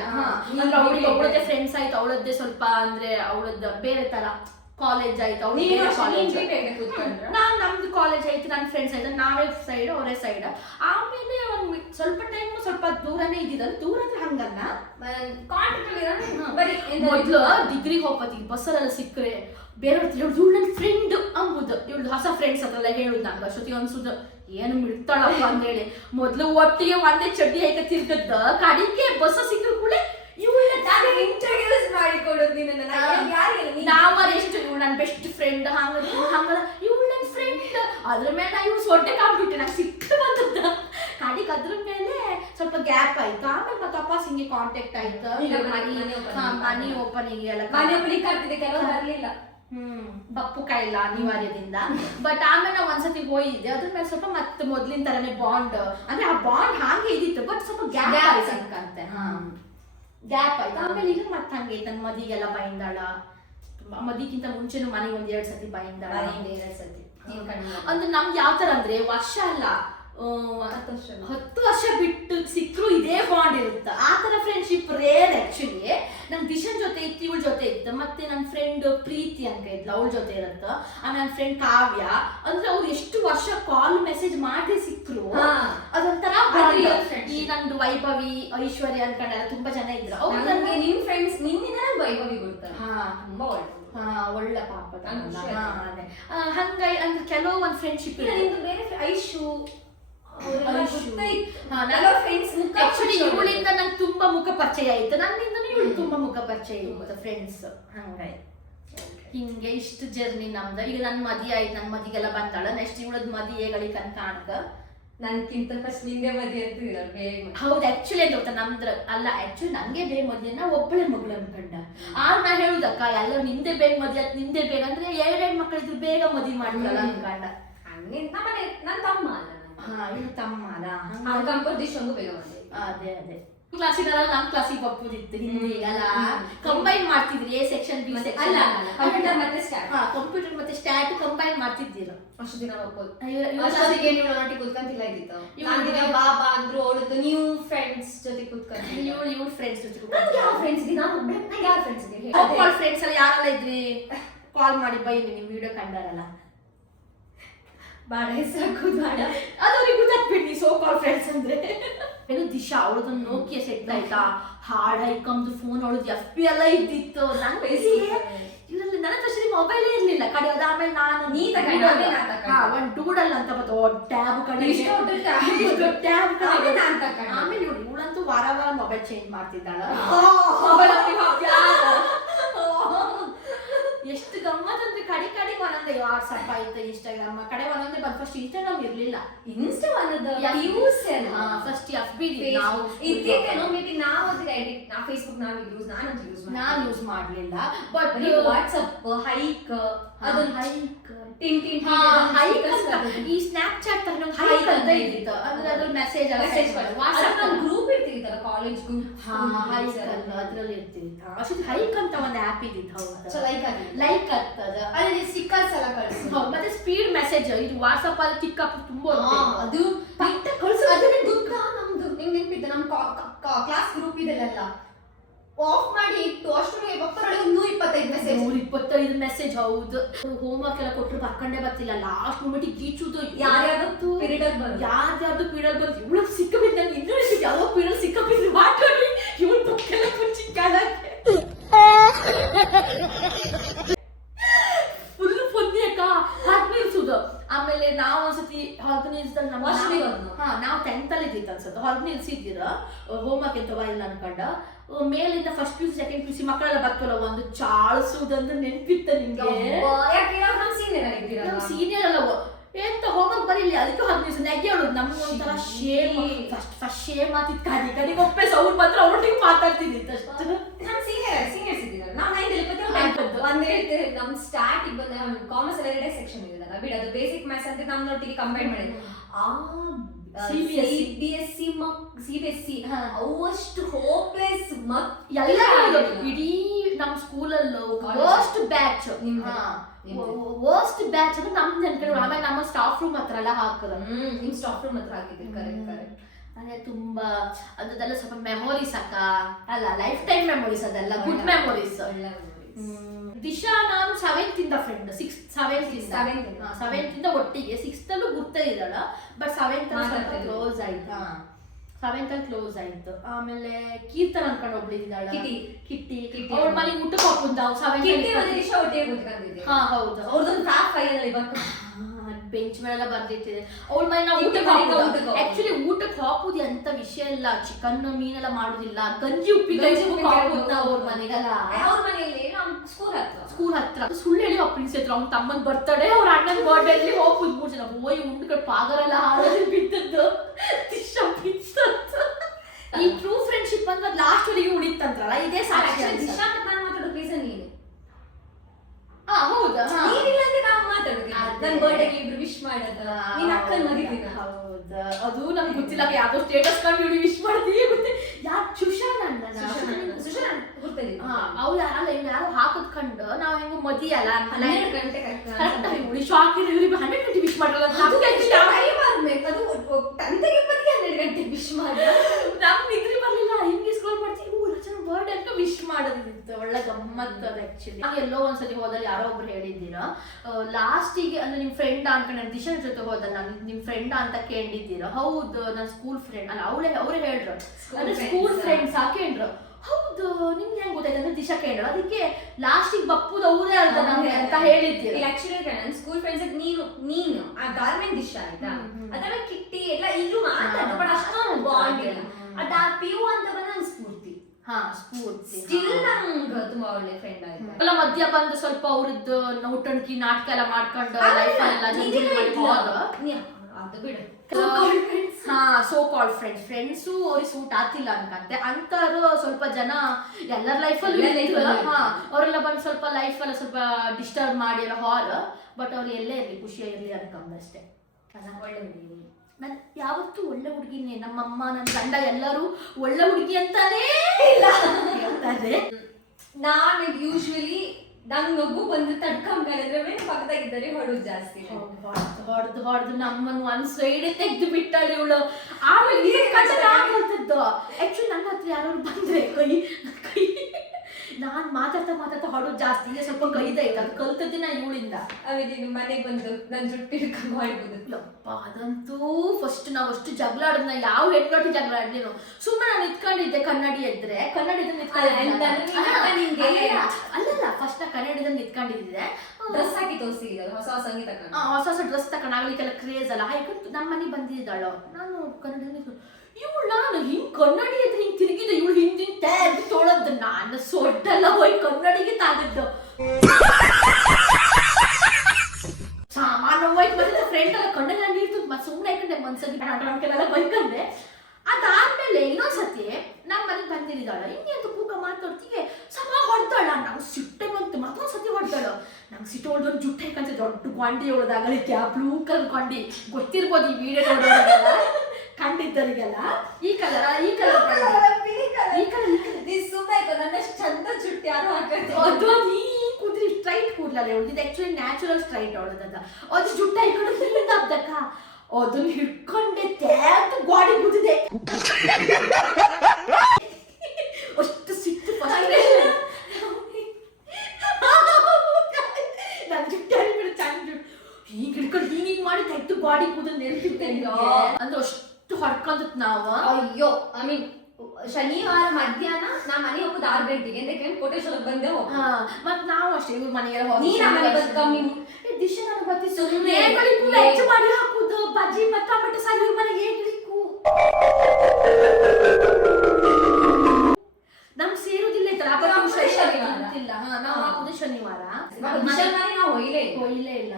ಅಂದ್ರೆ ಅವಳಿಗೆ ಅವಳದ್ದೇ ಫ್ರೆಂಡ್ಸ್ ಆಯ್ತು, ಅವಳದ್ದೇ ಸ್ವಲ್ಪ ಅಂದ್ರೆ ಅವಳದ್ದು ಬೇರೆ ತರ ಕಾಲೇಜ್ ಆಯ್ತು. ನಾನ್ ನಮ್ದು ಕಾಲೇಜ್ ಆಯ್ತು, ನನ್ನ ಫ್ರೆಂಡ್ಸ್ ಆಯ್ತು, ನಾವೇ ಸೈಡ್ ಅವರೇ ಸೈಡ್. ಆಮೇಲೆ ಒಂದ್ ಸ್ವಲ್ಪ ಟೈಮ್ ಸ್ವಲ್ಪ ದೂರನೇ ಇದ್ದಿದ್ದಲ್ಲ, ದೂರ ಅಂದ್ರೆ ಹಂಗಲ್ಲ, ಮೊದ್ಲು ಡಿಗ್ರಿಗೆ ಹೋಗ್ಬತ್ತೀವಿ ಬಸ್ಸಲ್ಲೆಲ್ಲ ಸಿಕ್ಕರೆ ಬೇರೆ ಇವಳು ನನ್ನ ಫ್ರೆಂಡ್ ಅಂಬುದು. ಇವಳು ಹೊಸ ಫ್ರೆಂಡ್ಸ್ ಹತ್ರ ಹೇಳುದು ನಂಗೆ ಅಷ್ಟೊತ್ತಿಗೆ ಅನ್ಸುದು ಏನು ಮಿಡ್ತಾಳಪ್ಪ ಅಂತೇಳಿ. ಮೊದ್ಲು ಒಟ್ಟಿಗೆ ಒಂದೇ ಚಡ್ಡಿ ಹಾಕ ತಿರ್ಗದ್ದ ಕಡಿಕೆ ಬಸ್ಸ ಸಿಕ್ಕರು ಕೂಡ ಇಂಟ್ರೊಡ್ಯೂಸ್ ಮಾಡಿಕೊಡೋದು ನಾವಷ್ಟು ಇವಳು ನನ್ನ ಬೆಸ್ಟ್ ಫ್ರೆಂಡ್ ಹಂಗಲ್ಲ ಇವಳು ನನ್ನ ಫ್ರೆಂಡ್. ಅದ್ರ ಮೇಲೆ ಇವ್ಳು ಸೊಡ್ಡೆ ಕಾಣ್ಬಿಟ್ಟೆ, ನಂಗೆ ಸಿಕ್ಕ ಬಂದದ್ದ ಕಡಿಗೆ. ಅದ್ರ ಮೇಲೆ ಸ್ವಲ್ಪ ಗ್ಯಾಪ್ ಆಯ್ತು. ಆಮೇಲೆ ಮತ್ತೆ ವಾಪಸ್ ಹಿಂಗೆ ಕಾಂಟ್ಯಾಕ್ಟ್ ಆಯ್ತು. ಮನಿ ಓಪನಿಂಗ್ ಎಲ್ಲ ಕೆಲವು ಬರ್ಲಿಲ್ಲ, ಬಪ್ಪು ಕಾಯಿಲ್ಲ ಅನಿವಾರ್ಯದಿಂದ. ಬಟ್ ಆಮೇಲೆ ಒಂದ್ಸತಿ ಹೋಗಿದ್ದೆ, ಅದ್ರ ಮೇಲೆ ಸ್ವಲ್ಪ ಮತ್ತೆ ಮೊದ್ಲಿನ ತರನೇ ಬಾಂಡ್, ಅಂದ್ರೆ ಆ ಬಾಂಡ್ ಹಾಗೆ ಇದ್ದಿತ್ತು ಬಟ್ ಸ್ವಲ್ಪ ಗ್ಯಾಪ್ ಆಯ್ತಂತೆ. ಗ್ಯಾಪ್ ಆಯ್ತು. ಆಮೇಲೆ ಈಗ ಮತ್ತೆ ಹಂಗೆ ನನ್ನ ಮದಿಗೆಲ್ಲ ಬೈಂದಾಳ. ಮದಿಗಿಂತ ಮುಂಚೆನೂ ಮನೆಗೆ 1-2 ಸತಿ ಬೈಂದಾಳ. 2 ಸತಿ ಅಂದ್ರೆ ನಮ್ಗೆ ಯಾವ ತರ ಅಂದ್ರೆ ವರ್ಷ ಅಲ್ಲ 10 ವರ್ಷ ಬಿಟ್ಟು ಸಿಕ್ಕರು ಇದೇ ಬಾಂಡ್ ಇರುತ್ತೆ. ಆ ತರ ಫ್ರೆಂಡ್ಶಿಪ್ ರೇರ್ ಆಕ್ಚುಲಿ. ನನ್ ದಿಶನ್ ಜೊತೆ ಇತ್ತು, ಇವಳ ಜೊತೆ ಇತ್ತು. ಮತ್ತೆ ನನ್ನ ಫ್ರೆಂಡ್ ಪ್ರೀತಿ ಅಂತ ಇದ್ಲು, ಅವಳ ಜೊತೆ ಇರುತ್ತೆ. ಆಮೇಲೆ ನನ್ನ ಫ್ರೆಂಡ್ ಕಾವ್ಯ, ಅಂದ್ರೆ ಅವ್ರು ಎಷ್ಟು ವರ್ಷ ಕಾಲ್ ಮೆಸೇಜ್ ಮಾಡಿ ಸಿಕ್ಕರು ಅದೊಂಥರ. ಈ ನಂದು ವೈಭವಿ, ಐಶ್ವರ್ಯ ಅನ್ಕೊಂಡೆಲ್ಲ ತುಂಬಾ ಜನ ಇದ್ರು. ಅವ್ರು ನನಗೆ ನಿಮ್ ಫ್ರೆಂಡ್ಸ್ ನಿನ್ನಿಂದ ವೈಭವಿ ಗೊತ್ತಾರೆ, ತುಂಬಾ ಒಳ್ಳೆ ಪಾಪ. ಹಂಗಾಗಿ ಅಂದ್ರೆ ಕೆಲವೊಂದು ಫ್ರೆಂಡ್ಶಿಪ್ ಬೇರೆ ಐಶು ಇವಳಿಂದ ನಂಗೆ ತುಂಬಾ ಮುಖ ಪರಿಚಯ ಆಯ್ತು, ನನ್ನಿಂದನೂ ಇವಳು ತುಂಬಾ ಮುಖ ಪರಿಚಯ ಇತ್ತು ಫ್ರೆಂಡ್ಸ್. ಹಂಗಾಗಿ ಹಿಂಗೆ ಇಷ್ಟು ಜರ್ನಿ ನಮ್ದು. ಈಗ ನನ್ ಮದಿ ಆಯ್ತು, ನನ್ ಮದಿಗೆಲ್ಲ ಬಂದಾಳ. ನೆಕ್ಸ್ಟ್ ಇವಳದ್ ಮದಿಗಳಿಗೆ ಅಂತ ಕಾಣ್ಕ ನನ್ಕಿಂತ ಫಸ್ಟ್ ನಿಂಗೆ ಮದಿ ಅಂತಿಲ್ಲ ಬೇಗ. ಹೌದು, ಆಕ್ಚುಲಿ ಅಂತ ಗೊತ್ತಾ ನಮ್ದ್ರ ಅಲ್ಲ, ಆಕ್ಚುಲಿ ನಂಗೆ ಬೇಗ ಮದ್ವೆ, ನಾ ಒಬ್ಬಳೆ ಮಗಳು ಅನ್ಕಂಡ. ಆಗ ನಾ ಹೇಳುದಕ್ಕ ಎಲ್ಲ ನಿಂದೆ ಬೇಗ ಮದ್ವೆ ಆಯ್ತು, ನಿಂದೆ ಬೇಗ ಅಂದ್ರೆ 2 ಮಕ್ಕಳಿದ್ರು ಬೇಗ ಮದ್ವೆ ಮಾಡ್ಲಲ್ಲ ಅನ್ಕಂಡ. ಹಂಗೆ ನಮ್ಮನೆ ನನ್ ತಮ್ಮ ಅಲ್ಲ, ಇವ್ಳು ತಮ್ಮ ಅಲ್ಲ, ಕಂಪೋಸಿಷನ್ ಬೇಗ ಬಂದೆ. ಅದೇ ಕ್ಲಾಸಿಗೆಲ್ಲ ನಮ್ ಕ್ಲಾಸಿಗೆ ಬಪ್ಪುದಿತ್ತು ಹಿಂದಿ ಎಲ್ಲ ಕಂಬೈನ್ ಮಾಡ್ತಿದ್ರಿ. A section B section computer ಮತ್ತೆ ಸ್ಟಾರ್ಟ್, ಕಂಪ್ಯೂಟರ್ ಮತ್ತೆ ಸ್ಟಾಟ್ ಕಂಬೈನ್ ಮಾಡ್ತಿದ್ದೀರ. ಅಷ್ಟು ದಿನ ಒಪ್ಪೋದು. ಅಷ್ಟೊತ್ತಿಗೆ ನೀವು ಒಟ್ಟಿಗೆ ಕುತ್ಕೊಂತಿಲ್ಲ ಇದ್ದಿತ್ತು. ಬಾಬಾ ಅಂದ್ರು ಅವಳದ್ದು ನೀವು ಫ್ರೆಂಡ್ಸ್ ಜೊತೆ ಕುತ್ಕೊಂಡ್ರಿ. ಇವಳು ಫ್ರೆಂಡ್ಸ್ ಜೊತೆ ಯಾವ ಫ್ರೆಂಡ್ಸ್ ಇದೆ? ನಾನು ನಂಗೆ ಯಾವ ಫ್ರೆಂಡ್ಸ್ ಇದೆ? ಫ್ರೆಂಡ್ಸ್ ಎಲ್ಲ ಯಾರೆಲ್ಲ ಇದ್ರಿ ಕಾಲ್ ಮಾಡಿ ಬೈ, ನೀವು ವಿಡಿಯೋ ಕಂಡಾರಲ್ಲ ಬಾಡ ಹೆಸರು ಹಾಕೋದು ಬೇಡ, ಅದವ್ರಿಗೆ ಗೊತ್ತಾಗ್ಬಿಡಿ ಸೋ ಕಾಲ್ ಫ್ರೆಂಡ್ಸ್ ಅಂದ್ರೆ. ದಿಶಾ ಅವಳದೊಂದು ನೋಕಿಯಾ ಸೆಟ್ ಆಯ್ತಾ, ಹಾಡ್ ಐಕಮ್ದು ಫೋನ್, ಅವಳದ್ದು FB ಎಲ್ಲ ಇದ್ದಿತ್ತು. ಇಲ್ಲ ನನ್ನ ಹತ್ರ ಮೊಬೈಲೇ ಇರ್ಲಿಲ್ಲ ಕಡೆ. ಅದಾದ್ಮೇಲೆ ನಾನು ಒಂದ್ ಡೂಡಲ್ ಅಂತ ಬರ್ತದೆ ಟ್ಯಾಬ್ ಕಡೆ, ಆಮೇಲೆ ಇವಳಂತೂ ವಾರ ಮೊಬೈಲ್ ಚೇಂಜ್ ಮಾಡ್ತಿದ್ದಾಳ. ಎಷ್ಟು ಗಮ್ಮತ್ ಅಂದ್ರೆ ಕಡೆ ಒಂದೊಂದೇ ವಾಟ್ಸಪ್ ಆಯ್ತು, ಇನ್ಸ್ಟಾಗ್ರಾಮ್ ಕಡೆ ಒಂದೊಂದೇ ಬಂದ್. ಫಸ್ಟ್ ಇನ್ಸ್ಟಾಗ್ರಾಮ್ ಇರ್ಲಿಲ್ಲ, ಇನ್ಸ್ಟಾ ಫಸ್ಟ್ FB ಫೇಸ್ಬುಕ್ ನಾನು ಯೂಸ್ ಮಾಡ್ಲಿಲ್ಲ. ಬಟ್ ವಾಟ್ಸಪ್ ಹೈಕ್, ಈ ಸ್ನ್ಯಾಪ್ಚಾಟ್ ತರ ಹೈಕ್ ಅಂತ ಇದ್ದಿತ್ತು. ಅಂದ್ರೆ ಅದ್ರಲ್ಲಿ ಮೆಸೇಜ್ ಗ್ರೂಪ್ ಇರ್ತಿತ್ತಲ್ಲ, ಕಾಲೇಜ್ ಗ್ರೂಪ್, ಅದ್ರಲ್ಲಿ ಇರ್ತಿತ್ತು. ಅಷ್ಟೊಂದು ಹೈಕ್ ಅಂತ ಒಂದು ಆ್ಯಪ್ ಇದ್ದಿತ್ತು. ಹೌದು, ಲೈಕ್ ಆಗ್ತದ, ಅಲ್ಲಿ ಸ್ಟಿಕ್ಕರ್ಸ್ ಎಲ್ಲ ಕಳಿಸಿ. ಮತ್ತೆ ಸ್ಪೀಡ್ ಮೆಸೇಜ್ ಇದು ವಾಟ್ಸಪ್ ಅಲ್ಲಿ ಟಿಕ್ ಅಪ್ ತುಂಬಾ ಅದು ಕಳ್ಸೋದು. ಅದನ್ನೇ ಗೊತ್ತಾ ನಮ್ದು, ನಿಮ್ಗೆ ನೆನಪಿದ್ದ ನಮ್ಮ ಕ್ಲಾಸ್ ಗ್ರೂಪ್ ಇದೆಲ್ಲ ಆಫ್ ಮಾಡಿ ಇಟ್ಟು ಅಷ್ಟೊಳಗೆ ಬಪ್ಪರೊಳಗೆ 125 ಮೆಸೇಜ್. 125 ಮೆಸೇಜ್. ಹೌದು, ಹೋಮ್ ವರ್ಕ್ ಎಲ್ಲ ಕೊಟ್ಟರು ಬರ್ಕೊಂಡೇ ಬರ್ತಿಲ್ಲ. ಲಾಸ್ಟ್ ಮೂಮೆಂಟಿಗೆ ಗೀಚುದು ಯಾರ್ಯಾವ್ದು ಪೀರಿಯಡ್ ಬಂದು ಯಾರ್ದು ಪೀರಿಯಡ್ ಬಂದು ಇವಳು ಸಿಕ್ಕಬಿದ್ದು. ನಂಗೆ ಇನ್ನೂ ಯಾವ ಪೀರಿಯಡ್ ಸಿಕ್ಕಬಿದ್ದು ಮಾತಾಡಿ ಇವಳು ಬುಕ್ ಎಲ್ಲ ಕುಂಚಿ ಕಾಲಕ್ಕೆ ಫುಲ್ ಫುಲ್ಲಿ ಅಕ್ಕ ಹಾಗೆ ನಿಲ್ಸುದು. ಆಮೇಲೆ ನಾವು ಒಂದ್ಸತಿ ಹೊರಗೆ ನಿಲ್ಸಿದಾಗ ನಾವು 10th ಅಲ್ಲಿ ಇದ್ದಿತ್ತು ಅನ್ಸುತ್ತೆ. ಹೊರಗೆ ನಿಲ್ಸಿದ್ದೀರ ಹೋಮ್ ವರ್ಕ್ ಎಂತವ ಇಲ್ಲ ಅನ್ಕೊಂಡ. ಮೇಲಿಂದ ಫಸ್ಟ್ PUC ಸೆಕೆಂಡ್ PUC ಮಕ್ಕಳೆಲ್ಲ ಬರ್ತವಲ್ಲ, ಒಂದು ಚಾಳಿಸುವುದಂದ್ರೆ ನೆನ್ಪಿತ್ತ ನಿಮ್ಗೆ? ಯಾಕೆ ನಮ್ಮ ಸೀನಿಯರ್ ಆಗಿದ್ದೀರಾ? ನಮ್ ಸೀನಿಯರ್ ಅಲ್ಲ ಎಂತ ಹೋಮ್ವರ್ಕ್ ಬರೀಲಿ ಅದಕ್ಕೆ 10 ದಿವಸ ನೆಗೆ ಹೇಳುದು. ನಮ್ಗೆ ಒಂಥರ ಶೇಮ್, ಫಸ್ಟ್ ಶೇಮ್ ಆತಿತ್ತು. ಕದಿಗೆ ಒಪ್ಪೆ ಅವ್ರು ಬಂದ್ರೆ ಅವ್ರೊಟ್ಟಿಗೆ ಮಾತಾಡ್ತಿದ್ದಿತ್ತು ಅಷ್ಟು. ನಮ್ಮ ಸೀನಿಯರ್ಸ್ ಇದ್ದೀರಲ್ಲ, ನಾವು 9th ಒಂದೇ ನಮ್ ಸ್ಟಾರ್ಟ್ ಈಗ ಬಂದ ಕಾಮರ್ಸ್ ಎಲ್ಲ 2 ಸೆಕ್ಷನ್ ಇದೆಯಲ್ಲ ಬಿಡ, ಅದು ಬೇಸಿಕ್ ಮ್ಯಾಥ್ಸ್ ಅಂತ ನಮ್ಮೊಟ್ಟಿಗೆ ಕಂಬೈನ್ ಮಾಡಿದ್ರು. CBSE ಅವಷ್ಟು ಹೋಪ್ಲೆಸ್ ಎಲ್ಲ ಇಡೀ ನಮ್ ಸ್ಕೂಲಲ್ಲೂ ವರ್ಸ್ಟ್ ಬ್ಯಾಚ್ ಅಂದ್ರೆ ನಮ್ ನೆನ್ಕೊಂಡು. ಆಮೇಲೆ ನಮ್ಮ ಸ್ಟಾಫ್ ರೂಮ್ ಹತ್ರ ಎಲ್ಲ ಹಾಕದ. ನಿಮ್ ಸ್ಟಾಫ್ ರೂಮ್ ಹತ್ರ ಹಾಕಿದ್ರು. ಕರೆಕ್ಟ್. ಅಂದ್ರೆ ತುಂಬಾ ಅದೆಲ್ಲ ಸ್ವಲ್ಪ ಮೆಮೊರೀಸ್ ಅಕ್ಕ. ಅಲ್ಲ, ಲೈಫ್ ಟೈಮ್ ಮೆಮೊರೀಸ್, ಅದೆಲ್ಲ ಗುಡ್ ಮೆಮೊರೀಸ್. ದಿಶಾ ನಾನು 7th ಇಂದ ಫ್ರೆಂಡ್. 7th ಇಂದ ಒಟ್ಟಿಗೆ. 6th ಅಲ್ಲೂ ಗುರ್ತ ಇದ್ದಾಳ, ಬಟ್ 7th ಅಲ್ಲಿ ಕ್ಲೋಸ್ ಆಯ್ತಾ. 7th ಅಲ್ಲಿ ಕ್ಲೋಸ್ ಆಯ್ತು. ಆಮೇಲೆ ಕೀರ್ತನ್ ಅನ್ಕೊಂಡು ಒಬ್ಳಿದ್ದಾಳ, ಕಿಟ್ಟಿ. ಅವ್ರ ಮನೆಗೆ ಊಟಕ್ಕೆ ಹೋಗ್ಬಂದ. ಹಾ ಹೌದು, ಅವ್ರದೊಂದು ಟಾಪ್ 5 ಅಲ್ಲಿ ಬಂತು. ಬೆಂಚ್ ಮೇಲೆಲ್ಲ ಬರ್ದಿಟ್ಟಿದೆ. ಅವ್ಳ ಮನೆ ನಾವು ಊಟಕ್ಕೆ ಆಕ್ಚುಲಿ ಊಟಕ್ಕೆ ಹಾಕುದು ಅಂತ ವಿಷಯ ಇಲ್ಲ. ಚಿಕನ್ ಮೀನೆಲ್ಲ ಮಾಡುದಿಲ್ಲ, ಗಂಜಿ ಉಪ್ಪಿನಕಾಯಿ ಹಾಕುದು ಅವ್ರ ಮನೆಗೆಲ್ಲ. ಅವ್ರ ಮನೆಯಲ್ಲಿ ಸ್ಕೂಲ್ ಹತ್ರ ಸುಳ್ಳು ಹೇಳಿ ಅಪ್ಪಿನ ಅವ್ನ ತಮ್ಮನ್ ಬರ್ತಡೆ, ಅವ್ರ ಅಣ್ಣನ ಬರ್ಡೇ ಅಲ್ಲಿ ಹೋಗುದು. 3 ಜನ ಹೋಗಿ ಉಂಡ್ಕಟ್ಟು ಪಾಗರೆಲ್ಲ ಹಾಳಲ್ಲಿ ಬಿದ್ದದ್ದು. ಈ ಟ್ರೂ ಫ್ರೆಂಡ್ಶಿಪ್ ಅಂದ್ರೆ ಲಾಸ್ಟ್ ವರೆಗೆ ಉಳಿತಂತ್ರಲ್ಲ, ಇದೇ ಸಾಕ್ಷಿ. ದಿಶಾ ನಾನು ಮಾತಾಡೋ ರೀಸನ್ ನೀನು. ಹೌದಾ? ನೀನಿಲ್ಲ ಅಂದ್ರೆ ನಾವು ಮಾತಾಡೋದು. ನನ್ನ ಬರ್ಡೇಗೆ ಇಬ್ರು ವಿಶ್ ಮಾಡೋದು, ನೀನ್ ಅಕ್ಕನ್ ಮರಿತೀನಿ. ಹೌದಾ? ಅದು ನಮ್ಗೆ ಗೊತ್ತಿಲ್ಲ. ಯಾವ್ದೋ ಸ್ಟೇಟಸ್ ಕಂಡು ವಿಶ್ ಮಾಡ್ತೀವಿ ಗೊತ್ತಿ. ಯಾರು ಸುಶಾನ್ ಸುಶಾನ್ ಗೊತ್ತಿಲ್ಲ. ಅವ್ರು ಅಲ್ಲ, ಇವ್ರು ಯಾರೋ ಹಾಕದ್ ಕಂಡು ನಾವ್ ಹೆಂಗ ಮದಿ ಅಲ್ಲ 12 ಗಂಟೆ ಶಾಕ್ ಇವ್ರಿಗೆ 12 ಗಂಟೆ ವಿಶ್ ಮಾಡಲ್ಲ. ಅದು 12 ಗಂಟೆ ವಿಶ್ ಮಾಡ. ನಮ್ಗೆ ನಿದ್ರಿ ಬರ್ಲಿಲ್ಲ. ಹಿಂಗೆ ಸ್ಕ್ರೋಲ್ ಮಾಡ್ತೀವಿ, ಬರ್ಡೇ ಅಂತ ವಿಶ್ ಮಾಡೋದಿತ್ತು. ಒಳ್ಳೆ ಗಮ್ಮತ್ ಅದು ಆಕ್ಚುಲಿ. ಎಲ್ಲೋ ಒಂದ್ಸತಿ ಹೋದಲ್ಲಿ ಯಾರೋ ಒಬ್ರು ಹೇಳಿದ್ದೀರಾ ಲಾಸ್ಟಿಗೆ, ಅಂದ್ರೆ ನಿಮ್ ಫ್ರೆಂಡ್ ಅನ್ಕೊಂಡ್ ದಿಶಾ ಜೊತೆ ಹೋದ ನಾನು ನಿಮ್ ಫ್ರೆಂಡ್ ಅಂತ ಕೇಳಿದ್ದೀರಾ? ಹೌದು, ನನ್ನ ಸ್ಕೂಲ್ ಫ್ರೆಂಡ್ ಅಲ್ಲ. ಅವರೇ ಹೇಳ್ರು ಅಂದ್ರೆ ಸ್ಕೂಲ್ ಫ್ರೆಂಡ್ಸ್ ಹಾಕೇಂಡ್ರು. ಹೌದು, ನಿಮ್ಗೆ ಹೆಂಗ್ ಗೊತ್ತಾಯ್ತು ಅಂದ್ರೆ ದಿಶಾ ಕೇಳ್ರು. ಅದಕ್ಕೆ ಲಾಸ್ಟಿಗೆ ಬಪ್ಪುದು ಅವರೇ ಅಲ್ದ ನಮ್ಗೆ ಅಂತ ಹೇಳಿದ್ದೀರ. ಆಕ್ಚುಲಿ ನನ್ನ ಸ್ಕೂಲ್ ಫ್ರೆಂಡ್ಸ್ ನೀನು ಆ ಗಾರ್ಮೆಂಟ್ ದಿಶಾ ಆಯ್ತಾ, ಅದೆಲ್ಲ ಕಿಟ್ಟಿ ಎಲ್ಲ ಈಗಲೂ ಮಾತಾಡ್ತು, ಬಟ್ ಅಷ್ಟೊಂದು ಬಾಂಡ್ ಇಲ್ಲ. ಅದ PU ಅಂತ ಬಂದ ನನ್ ಸ್ಫೂರ್ತಿ. ಸ್ಫೂರ್ತಿ ಸ್ಟಿಲ್ ನಂಗೆ ತುಂಬಾ ಒಳ್ಳೆ ಫ್ರೆಂಡ್ ಆಯ್ತು. ಎಲ್ಲ ಮಧ್ಯ ಬಂದು ಸ್ವಲ್ಪ ಅವ್ರದ್ದು ನೌಟಂಕಿ ನಾಟಕ ಎಲ್ಲ ಮಾಡ್ಕೊಂಡು ಲೈಫ್ ಎಲ್ಲ ಅದು ಬಿಡು. ಸೋ ಕಾಲ್ಡ್ ಫ್ರೆಂಡ್ಸು ಅವ್ರಿಗೆ ಸೂಟ್ ಆಗ್ತಿಲ್ಲ ಅನ್ಕಂತೆ. ಅಂತಾರು ಸ್ವಲ್ಪ ಜನ ಎಲ್ಲರ ಲೈಫಲ್ಲಿ ಅವರೆಲ್ಲ ಬಂದು ಸ್ವಲ್ಪ ಲೈಫ್ ಎಲ್ಲ ಸ್ವಲ್ಪ ಡಿಸ್ಟರ್ಬ್ ಮಾಡಿ ಎಲ್ಲ ಬಟ್ ಅವ್ರು ಎಲ್ಲೇ ಇರಲಿ ಖುಷಿಯಾಗಿರ್ಲಿ ಅನ್ಕೊಂಡಷ್ಟೇ. ಒಳ್ಳೆ ಹುಡುಗಿ. ನಾನು ಯಾವತ್ತೂ ಒಳ್ಳೆ ಹುಡುಗಿನೇ. ನಮ್ಮಮ್ಮ ನನ್ನ ಗಂಡ ಎಲ್ಲರೂ ಒಳ್ಳೆ ಹುಡುಗಿ ಅಂತಾನೇ ಇಲ್ಲ ಹೇಳ್ತಾರೆ. ನಾನು ಯೂಶ್ವಲಿ ನಂಗೆ ನಗು ಬಂದು ತಡ್ಕೊಂಡ್ರೆ ಪಕ್ಕದಾಗಿದ್ದಾರೆ ಹೊಡೋದು ಜಾಸ್ತಿ. ಹೊಡೆದು ನಮ್ಮನ್ನು ಒಂದ್ ಸೈಡ್ ತೆಗೆದು ಬಿಟ್ಟಾಳೆ ಇವಳು. ಆಮೇಲೆ ಆಗ್ತದ್ದು ಆಕ್ಚುಲಿ ನನ್ನ ಹತ್ರ ಯಾರು ಬಂದ್ರೆ ಕೈ ನಾನ್ ಮಾತಾಡ್ತಾ ಹೊಡೋದು ಜಾಸ್ತಿ. ಈಗ ಸ್ವಲ್ಪ ಕೈದೈತೆ, ಅದು ಕಲ್ತದ್ದಿನ ಇವಳಿಂದ. ಆಮೇಲೆ ನೀನು ಮನೆಗೆ ಬಂದು ನನ್ನ ಜುಟ್ಟು ಹಿಡ್ಕೊಂಡು ಮಾಡ್ಬೋದು. ಯಪ್ಪ, ಅದಂತೂ ಫಸ್ಟ್ ನಾವು ಅಷ್ಟು ಜಗಳ ಆಡಿದ್ನ ಯಾವ ಹೆಣ್ಗಟ್ಟು ಜಗಳ ಆಡ್ಲಿನು. ಸುಮ್ಮನೆ ನಾನು ನಿಂತ್ಕೊಂಡಿದ್ದೆ ಕನ್ನಡಿ ಎದ್ರೆ. ಕನ್ನಡಿ ಅಲ್ಲಲ್ಲ, ಫಸ್ಟ್ ನಾ ಕನ್ನಡಿದಲ್ಲಿ ನಿಂತ್ಕೊಂಡಿದ್ದೆ. ಡ್ರೆಸ್ ಹಾಕಿ ತೋರಿಸಿದ ಹೊಸ ಸಂಗೀತ ಹೊಸ ಡ್ರೆಸ್ ತಕೊಂಡಾಗ್ಲಿಕ್ಕೆಲ್ಲ ಕ್ರೇಜ್ ಅಲ್ಲ. ಹಾಕೊಂಡು ನಮ್ಮ ಮನೆಗೆ ಬಂದಿದ್ದಾಳು. ನಾನು ಕನ್ನಡದಲ್ಲಿ ಇವಳು ನಾನು ಹಿಂಗ್ ಕನ್ನಡಿ ಎದ್ರೆ ಹಿಂಗ್ ತಿರುಗಿದ ಇವಳು ಹಿಂದಿನ ಟ್ಯಾಗ್ ತೊಳದ್ದು. ನಾನು ಸೊಡ್ಡೆಲ್ಲ ಹೋಗಿ ಕನ್ನಡಿಗೆ ತಾಗಿದ್ದು. ಸಾಮಾನ್ಯವಾಗಿ ಬಂದಿದ್ದ ಫ್ರೆಂಡ್ ಎಲ್ಲ ಕಣ್ಣೆಲ್ಲ ನೀರ್ತು. ಸುಮ್ಮನೆ ಹಾಕೊಂಡೆ ಮನ್ಸಲ್ಲಿ ಅಂಕೆಲ್ಲ ಬೈಕಂಡೆ. ಅದಾದ್ಮೇಲೆ ಇನ್ನೊಂದ್ಸತಿ ನಮ್ಮ ಮನೆಗೆ ಬಂದಿದ್ದಾಳು. ಹಿಂಗೆ ಅಂತ ಕೂಕ ಮಾತಾಡ್ತೀವಿ ಸಮ ಹೊಡ್ದಾಳ. ನಂಗೆ ಸಿಟ್ಟೆ ಬಂತು. ಮತ್ತೊಂದ್ಸತಿ ಹೊಡ್ದಾಳು. ನಂಗೆ ಸಿಟ್ಟು ಹೊಡೆದೊಂದು ಜುಟ್ಟು ಹೇಕಂತ ದೊಡ್ಡ ಕೊಂಡಿ ಹೊಡೆದಾಗಲಿ ಬ್ಲೂ ಕಲರ್ ಕೊಂಡಿ. ಗೊತ್ತಿರ್ಬೋದು ಈ ವಿಡಿಯೋ ನೋಡೋರಿಗೆಲ್ಲ, ಕಂಡಿದ್ದರಿಗೆಲ್ಲ. ಈ ಕಲರ್ ಸುಮ್ಮನೆ ನನ್ನಷ್ಟು ಚಂದ ಜುಟ್ಟು ಯಾರು ಹಾಕೋದು. ಅದು ನೀ ಕೂದ್ರಿ ಸ್ಟ್ರೈಟ್ ಕೂದ್ಲಲ್ಲ ಅವಳದ್ದು. ಆಕ್ಚುಲಿ ನ್ಯಾಚುರಲ್ ಸ್ಟ್ರೈಟ್ ಅವಳದ. ಅದು ಜುಟ್ಟ ಹಿಡ್ಕೊಂಡು ಹಿಂದ ಹಬ್ದಕ್ಕ ಅದನ್ನ ಹಿಡ್ಕೊಂಡೆ ತ್ಯಾಗ ಗಾಡಿ ಕೂದಿದೆ. ಅಷ್ಟು ಸಿಟ್ಟು ಫಸ್ಟ್ ಮಧ್ಯಾಹ್ನ ನಾ ಮನೆ ಹೋಗೋದು 6 ಗಂಟೆಗೆ ಯಾಕಂದ್ರೆ ಕೋಟೇಶ್ವರಕ್ಕೆ ಬಂದೆ ಹೋಗ್ತೀನಿ. ಮತ್ ನಾವು ಅಷ್ಟೇ ಇವ್ರ ಮನೆಗೆಲ್ಲ ನೀ ನಮ್ಮ ಮನೆ ಬಂದು ಕಮ್ಮಿ ದಿಶ ನಾನು ಬರ್ತಿ ಸುಮ್ನೆ ಹೆಚ್ಚು ಮಾಡಿ ಹಾಕುದು ಬಜ್ಜಿ ಮತ್ತ ಬಟ್ಟೆ ಸಾಗಿ ಇವ್ರ ಮನೆಗೆ ಹೇಗ್ಲಿಕ್ಕು ನಮ್ ಸೇರುದಿಲ್ಲ ಗೊತ್ತಿಲ್ಲ. ನಾವು ಹಾಕುದು ಶನಿವಾರ ದಿಶನ್ ಮನೆ ನಾವು ಹೊಯ್ಲೇ ಇಲ್ಲ.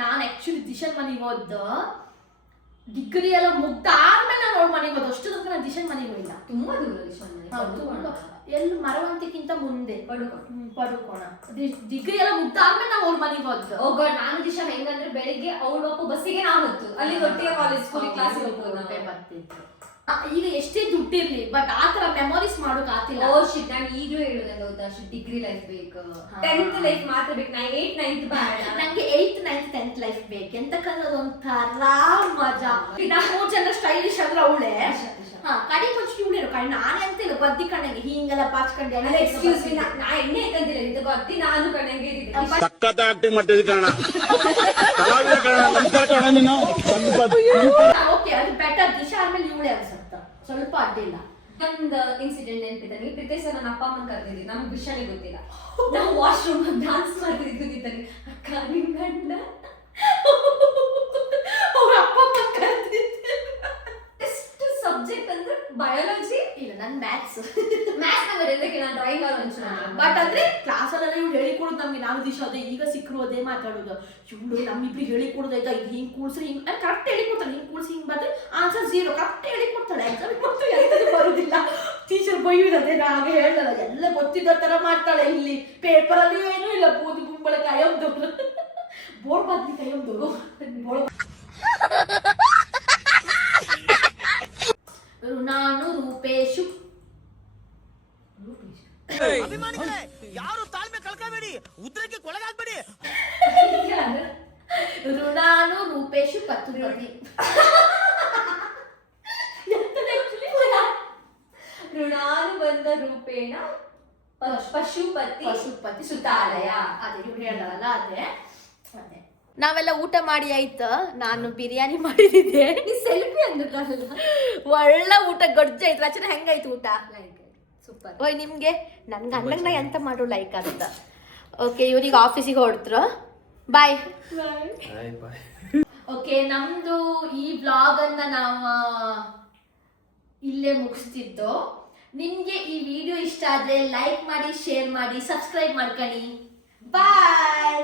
ನಾನ್ ಆಕ್ಚುಲಿ ದಿಶನ್ ಮನೆಗೆ ಹೋದ ಡಿಗ್ರಿ ಎಲ್ಲ ಮುಗ್ದಾದ್ಮೇಲೆ ನಾನು ಅವಳ ಮನೆಗೆ ಹೋದ. ಅಷ್ಟು ತನಕ ನಾನು ದಿಶನ್ ಮನೆಗೆ ಹೋಗಿಲ್ಲ. ತುಂಬಾ ದೂರ ದಿಶನ್ ಮನೆ ಎಲ್ಲಿ ಮರವಂತಿಕ್ಕಿಂತ ಮುಂದೆ ಪಡುಕೋಣ. ಡಿಗ್ರಿ ಎಲ್ಲ ಮುಗ್ದಾದ್ಮೇಲೆ ನಾವು ಅವ್ರ ಮನೆಗೆ ಹೋದ್. ಹೋಗ ನಾನು ದಿಶಾ ಹೆಂಗಂದ್ರೆ ಬೆಳಿಗ್ಗೆ ಅವಳು ಒಪ್ಪು ಬಸ್ಸಿಗೆ ನಾವು ಹೊತ್ತು ಅಲ್ಲಿ ಒಟ್ಟಿಗೆ ಕಾಲೇಜ್ ಸ್ಕೂಲ್ ಕ್ಲಾಸಿಗೆ ಹೋಗ್ಬೋದು ಬರ್ತಿತ್ತು. ಈಗ ಎಷ್ಟೇ ದುಡ್ಡಿರ್ಲಿ ಬಟ್ ಆತರ ಮೆಮೊರೀಸ್ ಮಾಡೋಕ್ ಆತಿಲ್ಲ. ಓ ಶಿಟ್, ನಾನು ಈಗಲೂ ಹೇಳುದಲ್ಲ ಗೊತ್ತಾ, ಡಿಗ್ರಿ ಲೈಫ್ ಬೇಕು, 10th ಲೈಫ್ ಮಾತ್ರ ಬೇಕು. ನಾ 8th 9th ಬೇಡ, ನಂಗೆ 8th 9th 10th ಲೈಫ್ ಬೇಕು. ಎಂತಕ್ಕಂದ್ರೆ ಅದೊಂಥರ ಮಜಾ. ನಾ 3 ಜನ ಸ್ಟೈಲಿಶ್ ಅಂದ್ರೆ ಅವಳೆ ಕಡಿ ಮುಂಚೆ ಇವಳು ಕಣ್ಣು ನಾನೇ ಅಂತಿಲ್ಲ ಬದ್ದಿ ಕಣ್ಣಂಗೆ ಹಿಂಗೆಲ್ಲ ಪಾಚ್ಕೊಂಡೆ. ಎಕ್ಸ್ಕ್ಯೂಸ್ ಮೀ, ನಾ ಎಣ್ಣೆ ಐತಂದಿಲ್ಲ, ಇದು ಗೊತ್ತಿ ನಾನು ಕಣ್ಣಂಗೆ ಇದ್ದಿದ್ದೆ. ಸಖತ್ ಆಕ್ಟಿಂಗ್ ಮಾಡ್ತಿದ್ದೆ ಕಣ ಓಕೆ, ಅದು ಬೆಟರ್. ದಿಶಾ ಆದ್ಮೇಲೆ ಇವಳೆ ಅನ್ಸುತ್ತ, ಸ್ವಲ್ಪ ಅಡ್ಡಿಲ್ಲ. ಒಂದು ಇನ್ಸಿಡೆಂಟ್ ನೆನಪಿದೆ ನನಗೆ. ಪ್ರೀತೇಶ್ ನನ್ನ ಅಪ್ಪ ಅಮ್ಮನ ಕರೆದಿದ್ವಿ, ನಮ್ಗೆ ವಿಷಯನೇ ಗೊತ್ತಿಲ್ಲ. ನಾವು ವಾಶ್ರೂಮ್ ಡಾನ್ಸ್ ಮಾಡ್ತಿದ್ವಿ. ಅಕ್ಕ ನಿಮ್ ಗಂಡ ಅವ್ರ ಅಪ್ಪ ಅಮ್ಮ ಕರೆದಿದ್ದೆ. ಎಷ್ಟು ಸಬ್ಜೆಕ್ಟ್ ಅಂದ್ರೆ ಬಯಾಲಜಿ ಇಲ್ಲ, ನನ್ ಮ್ಯಾಥ್ಸ್ ನಂಗೆ ಎಲ್ಲಕ್ಕೆ ನಾನು ಡ್ರಾಯಿಂಗ್ ಬಟ್ ಅಂದ್ರೆ ಕ್ಲಾಸಲ್ಲೆಲ್ಲ ಇವ್ಳು ಹೇಳಿಕೊಡೋದು ನಮ್ಗೆ. ನಾವು ದಿಶಾ ಅದೇ ಈಗ ಸಿಕ್ಕರು ಅದೇ ಮಾತಾಡೋದು. ಇವಳು ನಮ್ಮಿಬ್ರಿಗೆ ಹೇಳಿಕೊಡೋದಾಯ್ತಾ, ಇದು ಹಿಂಗ್ ಕೂಡ್ಸ್ರಿ ಹಿಂಗ್ ಕರೆಕ್ಟ್ ಹೇಳಿಕೊಡ್ತಾಳೆ. ಹಿಂಗ್ ಕೂಡ್ಸಿ ಹಿಂಗ್ ಬಂದ್ರೆ ಆನ್ಸರ್ 0 ಕರೆಕ್ಟ್ ಹೇಳಿಕೊಡ್ತಾಳೆ. ಎಕ್ಸಾಮ್ ಮತ್ತು ಎಲ್ಲದೂ ಬರೋದಿಲ್ಲ. ಟೀಚರ್ ಬೈಯುವುದೇ ನಾವೇ ಹೇಳಲ್ಲ, ಎಲ್ಲ ಗೊತ್ತಿದ್ದ ತರ ಮಾಡ್ತಾಳೆ. ಇಲ್ಲಿ ಪೇಪರ್ ಅಲ್ಲಿ ಏನೂ ಇಲ್ಲ, ಬೂದಿ ಗುಂಬಳಕಾಯಿ ಒಂದು ಬೋರ್ಡ್ ಬದ್ನಿಕಾಯಿ ಒಂದು ನಾನು ರೂಪೇಶು ಅಭಿಮಾನಿಗಳೇ, ಯಾರು ತಾಳ್ಮೆ ಕಳ್ಕೊಬೇಡಿ, ಉದ್ರಕ್ಕೆ ಕೊಳಗಾಗ್ಬೇಡಿ. ಋಣಾನು ರೂಪೇಶು ಪತುಪತಿ. ಋಣಾನು ಬಂದ ರೂಪೇಣ ಪಶುಪತಿ ಸುತಾಲಯ. ಅದೇ ನೀವು ಹೇಳಲ್ಲ ಅದೇ. ನಾವೆಲ್ಲ ಊಟ ಮಾಡಿ ಆಯ್ತು. ನಾನು ಬಿರಿಯಾನಿ ಮಾಡಿದ್ದೆ. ಸೆಲ್ಫಿ ಅಂದ್ರಲ್ಲ, ಒಳ್ಳೆ ಊಟ ಗಡ್ಜ ಆಯ್ತು. ರಚನೆ ಹೆಂಗಾಯ್ತು ಊಟ? ಸೂಪರ್. ಓಯ್ ನಿಮ್ಗೆ ನನ್ಗೆ ಅನ್ನಂಗ ಎಂತ ಮಾಡು ಲೈಕ್ ಅಂತ. ಓಕೆ, ಇವ್ರಿಗೆ ಆಫೀಸಿಗೆ ಹೊರಡ್ರು. ಬಾಯ್. ಓಕೆ, ನಮ್ದು ಈ ವ್ಲಾಗ್ ಅನ್ನ ನಾವು ಇಲ್ಲೇ ಮುಗಿಸ್ತಿದ್ದು. ನಿಮ್ಗೆ ಈ ವಿಡಿಯೋ ಇಷ್ಟ ಆದ್ರೆ ಲೈಕ್ ಮಾಡಿ, ಶೇರ್ ಮಾಡಿ, ಸಬ್ಸ್ಕ್ರೈಬ್ ಮಾಡ್ಕೊಳ್ಳಿ. ಬಾಯ್.